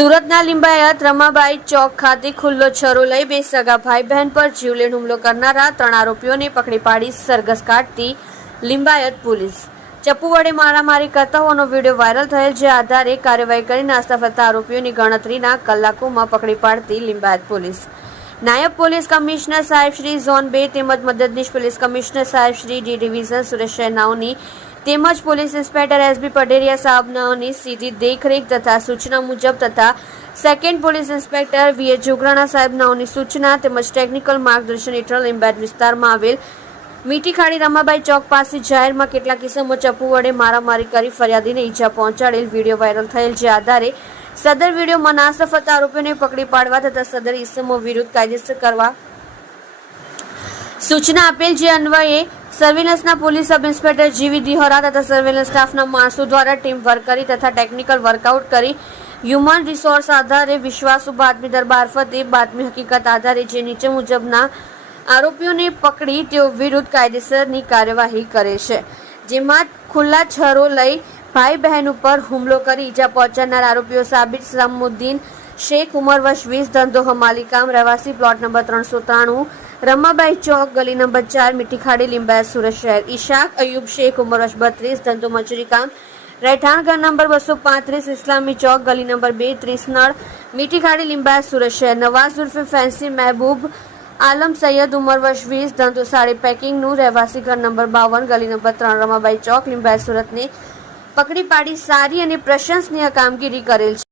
સુરતના લિંબાયત રમાબાઈ ચોક ખાતે ખુલ્લો છરો લઈ બે સગા ભાઈ બહેન પર જીવલેણ હુમલો કરનારા 3 આરોપીઓને પકડી પાડી સરઘસ કાઢતી લિંબાયત પોલીસ। ચપ્પુ વડે મારામારી કરતા હોવાનો વિડીયો વાયરલ થયેલ, જે આધારે કાર્યવાહી કરી નાસ્તા ફરતા આરોપીઓની ગણતરીના કલાકોમાં પકડી પાડતી લિંબાયત પોલીસ। નાયબ પોલીસ કમિશનર સાહેબ શ્રી ઝોન 2 તેમજ મદદનીશ પોલીસ કમિશનર સાહેબ શ્રી ડી ડિવિઝન સુરેશ શહેનાઓની તેમજ પોલીસ ઇન્સ્પેક્ટર એસબી પટેરિયા સાહેબની સીધી દેખરેખ તથા સૂચના મુજબ તથા સેકન્ડ પોલીસ ઇન્સ્પેક્ટર વીએ જોગરાણા સાહેબનાઓની સૂચના તેમજ ટેકનિકલ માર્ગદર્શન હેઠળ લિંબાયત વિસ્તારમાં આવેલ મીઠી ખાડી રમાબાઈ ચોક પાસે જાહેરમાં કેટલાક કિસ્સામાં ચપ્પુ વડે મારામારી કરી ફરિયાદીને ઈજા પહોંચાડેલ વિડીયો વાયરલ થયેલ, જે આધારે સદર વિડીયોમાં નાસ્તા ફરતા આરોપીઓને પકડી પાડવા તથા સદર ઇસમો વિરુદ્ધ કાયદેસર કરવા સૂચના આપેલ, જે અન્વયે સર્વેલન્સના પોલીસ સબ ઇન્સ્પેક્ટર જીવી દિહોરા તથા સર્વેલન્સ સ્ટાફના માણસો દ્વારા ટીમ વર્ક કરી તથા ટેકનિકલ વર્કઆઉટ કરી હ્યુમન રિસોર્સ આધારે વિશ્વાસુ બાતમીદાર મારફતે બાતમી હકીકત આધારે જે નીચે મુજબના આરોપીઓને પકડી તેઓ વિરુદ્ધ કાયદેસરની કાર્યવાહી કરે છે, જેમાં ખુલ્લા છરો લઈ ભાઈ બહેન ઉપર હુમલો કરી ઈજા પહોંચાડનાર આરોપીઓ સાબિર સામુદ્દીન શેખ ઉંમર વર્ષ 20 ધંધો હમાલી કામ રહેવાસી પ્લોટ નંબર 393 રમાબાઈ ચોક ગલી નંબર 4 મીઠી ખાડી લિંબાયત સુરત શહેર। ઈશાક અયુબ શેખ ઉંમર વર્ષ 32 ધંધો મજૂરી કામ રહેઠાણ ઘર નંબર 235 ઇસ્લામી ચોક ગલી નંબર 2 30 નળ મીઠી ખાડી લિંબાયત સુરત શહેર। નવાઝ ઉર્ફે ફેન્સી મહેબૂબ આલમ સૈયદ ઉંમર વર્ષ 20 ધંધો સાડી પેકિંગનું રહેવાસી ઘર નંબર 52 ગલી નંબર 3 રમાબાઈ ચોક લિંબાયત સુરતને પકડી પાડી સારી અને પ્રશંસનીય કામગીરી કરેલ છે।